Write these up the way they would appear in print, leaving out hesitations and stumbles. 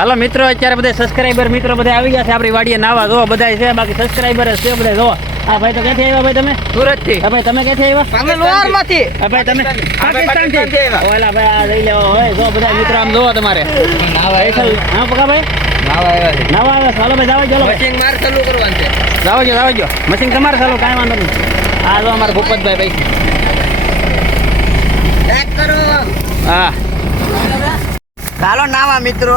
હાલો મિત્રો, અત્યારે બધા સબસ્ક્રાઇબર મિત્રો બધા આવી ગયા છે આપણી વાડીએ નાવા. જો બધા છે, બાકી સબસ્ક્રાઇબર જ છે બધા. જો હા ભાઈ, તો ક્યાંથી આવ્યા ભાઈ તમે? સુરત થી. હા ભાઈ, તમે ક્યાંથી આવ્યા? અમે લોહારમાંથી. હા ભાઈ, તમે પાકિસ્તાન થી. ઓલા ભાઈ આ લઈ લેવો હોય. જો બધા મિત્રો આમ જોવો તમારે નાવા. હા પકા ભાઈ, નાવા આવ્યા છે. નાવા આવ્યા. ચાલો ભાઈ, જાવ ચાલો. મશીન માર ચાલુ કરવાનું છે. જાવ જો મશીન તમારે ચાલુ, કાંઈ વાંધો નહીં. આ જો અમારા ભૂપતભાઈ ભાઈ. હા ચાલો નાવા મિત્રો.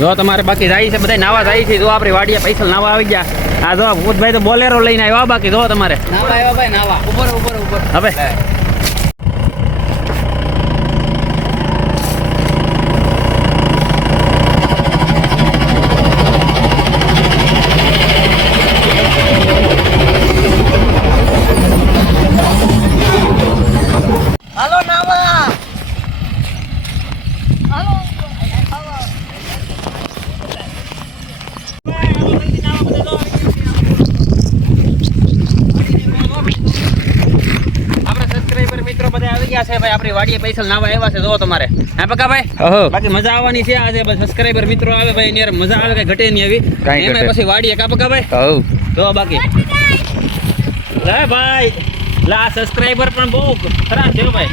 જો તમારે બાકી જાય છે બધા નાવા જાય છે. જો આપણી વાડીએ પૈસા નાવા આવી ગયા. આ જો ભૂપતભાઈ તો બોલેરો લઈને આવ્યા. બાકી જો તમારે નાવા આવ્યા ભાઈ, નાવા ઉપર હવે હાલો નાવા. આપણી વાડીએ પૈસા નાવા આવ્યા છે. જો તમારે હા પકા ભાઈ, બાકી મજા આવવાની છે. આજે સબસ્ક્રાઇબર મિત્રો આવે ભાઈ, એની મજા આવે, કઈ ઘટે નહીં આવી એમાં પછી વાડીએ. કા પકા ભાઈ? જો બાકી લે ભાઈ, લા સબસ્ક્રાઇબર પણ બહુ ખરાબ છે ભાઈ.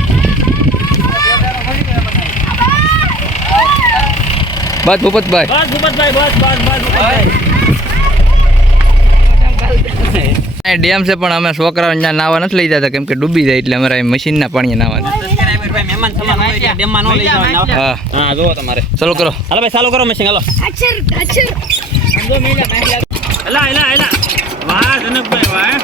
બસ ભૂપતભાઈ, ડેમ છે પણ અમે છોકરાઓ ત્યાં નાવા નથી લઈ જતા, કેમ કે ડૂબી જાય એટલે અમારા મશીન ના પાણી નાવા. હા જો તમારે ચાલો કરો. હાલો ભાઈ, ચાલુ કરો મશીન. હાલો વાહ જનકભાઈ વાહ.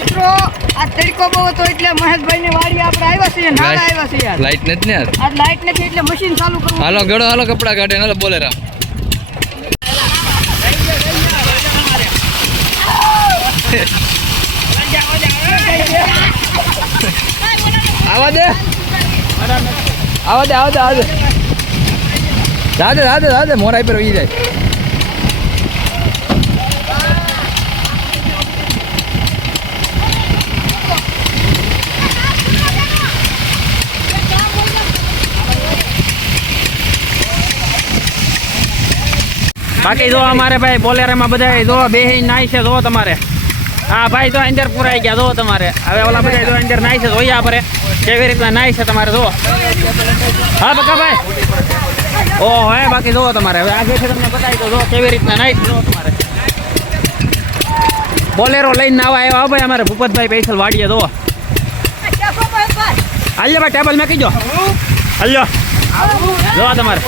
મિત્રો આ તડકો બહુ હતો એટલે મહેશભાઈ ની વાડી આપણે આવ્યા છીએ, નાવા આવ્યા છીએ યાર. લાઈટ નથી ને યાર, આ લાઈટ નથી એટલે મશીન ચાલુ કરવું. હાલો ગડો, હાલો કપડા કાઢે, હાલો બોલેરા. આવા દે રાધે મોરાઈ પર વહી જાય. બાકી જો અમારે ભાઈ બોલેરામાં બધા જો બેહી નાય છે. જો તમારે હા ભાઈ, તો અંદર પુરાઈ ગયા. જો તમારે હવે ઓલા બધા જો અંદર નાય છે. જોઈએ આપણે કેવી રીતના નાય છે તમારે. જો હા પકા ભાઈ, ઓ હે બાકી જો તમારે હવે આગે છે તમને બતાવી દો. જો કેવી રીતના નાય છે. જો તમારે બોલેરો લઈને નાવા આવ્યા ભાઈ અમારે ભૂપતભાઈ પૈસલ વાડીએ. જો હાલ્યો ભાઈ, ટેબલ મેકી દો. હાલ્યો જો તમારે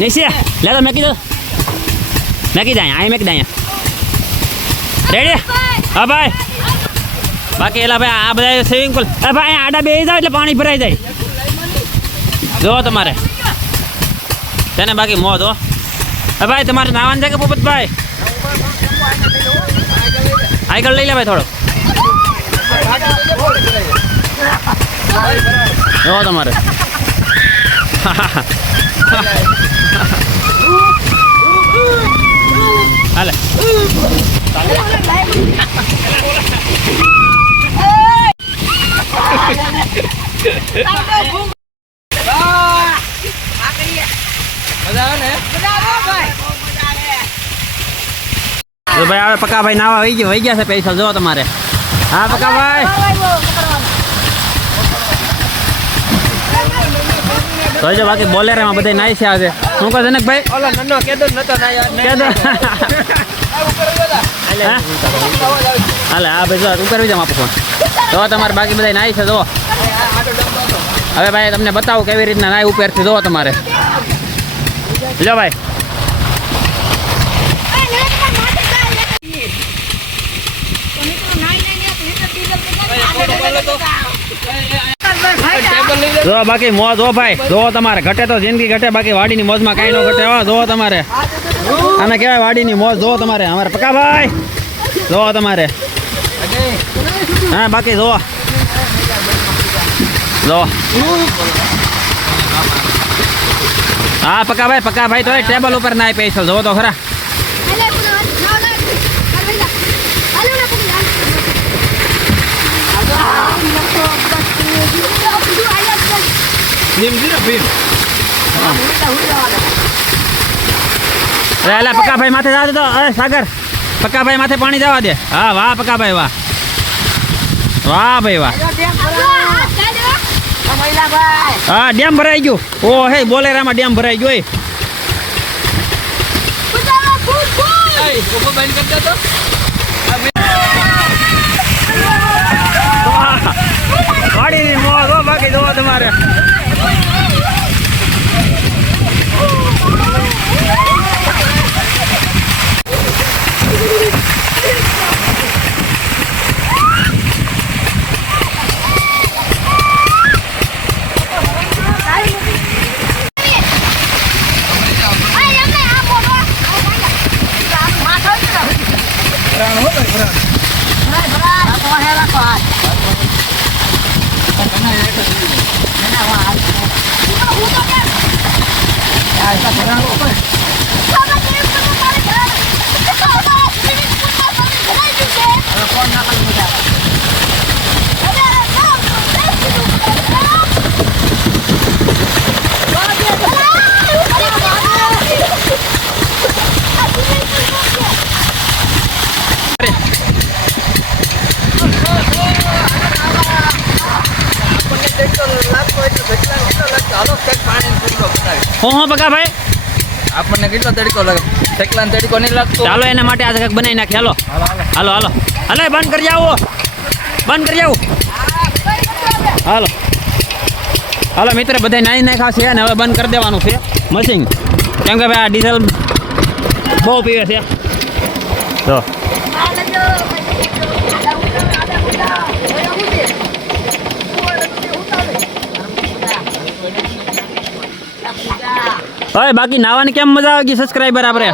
નીચે લે તો મેકી દો. મેકી દે અહીંયા, મેકી દે અહીંયા. રેડી? હા ભાઈ. બાકી એલા ભાઈ આ બધા સ્વિમિંગ પુલ ભાઈ આડા બેસી જાવ એટલે પાણી ભરાઈ જાય. જો તમારે તેને બાકી મોત હો. ભાઈ તમારે નાવાનું છે કે ભૂપતભાઈ? આગળ લઈ લે ભાઈ થોડો. જો તમારે હાલે ભાઈ હવે પકા ભાઈ નાવા વહી ગયા છે પૈસા. જો તમારે હા પકા ભાઈ, તો બાકી બોલેરામાં બધા નાય છે આજે. શું કહે જનકભાઈ? હાલે હા ભાઈ, જો ઉપર જાવ આપો ફોન. જો તમારે બાકી બધા નાય છે. જો હવે ભાઈ તમને બતાવું કેવી રીતના નાય ઉપરથી. જો તમારે લો ભાઈ, જો બાકી મોજ હો ભાઈ. જો તમારે ઘટે તો જિંદગી ઘટે, બાકી વાડીની મોજમાં કઈ ન ઘટે. જો તમારે આને કહેવાય વાડીની મોજ. જો તમારે અમારે પકા ભાઈ, જો તમારે હા બાકી જો હા પક્કા ભાઈ તો એ ટેબલ ઉપર ના પૈસા જોવો તો ખરા. એલા પક્કાભાઈ માથે જવા દે તો. અરે સાગર પક્કાભાઈ માથે પાણી જવા દે. હા વાહ પક્કાભાઈ વાહ વાહ ભાઈ વાહ. હા ડેમ ભરાઈ ગયું. ઓ હે બોલેરામાં ડેમ ભરાઈ ગયો. ગાડી મોજ બાકી જોવો તમારે. હું પક્કાભાઈ આપણને કેટલો તડકો લાગે? થેકલાને તડકો નહીં લાગતો? ચાલો એના માટે આજે કંઈક બનાવી નાખીએ. હાલો બંધ કરી આવો. હાલો મિત્ર બધા નાઈ નાખ્યા છે અને હવે બંધ કરી દેવાનું છે મશીન, કેમ કે ભાઈ આ ડીઝલ બહુ પીવે છે. તો હવે બાકી નાવાની કેમ મજા આવી ગઈ સબસ્ક્રાઇબર આપણે?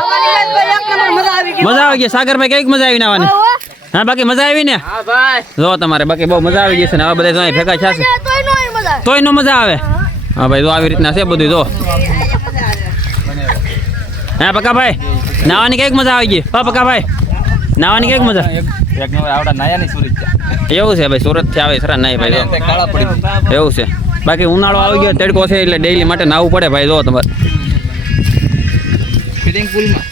મજા આવી ગઈ. સાગરભાઈ કઈક મજા આવી નાવાની? હા બાકી મજા આવી ને? હા ભાઈ જો તમારે બાકી બહુ મજા આવી ગઈ છે ને હવે બધા જો ભેગા છે તોય નો મજા આવે. હા ભાઈ જો આવી રીતના છે બધું. જો હા પક્કાભાઈ નાવાની કઈક મજા આવી ગઈ? હા પક્કાભાઈ નાવાની કઈક મજા? એક નંબર આવડા નાયા ની સુરત એવું છે ભાઈ, સુરત થી આવે સરા નાય ભાઈ. કાળા પડી એવું છે. બાકી ઉનાળો આવી ગયો તડકો છે એટલે ડેઈલી માટે નાવું પડે ભાઈ. જો તમારે ફિટિંગ પુલમાં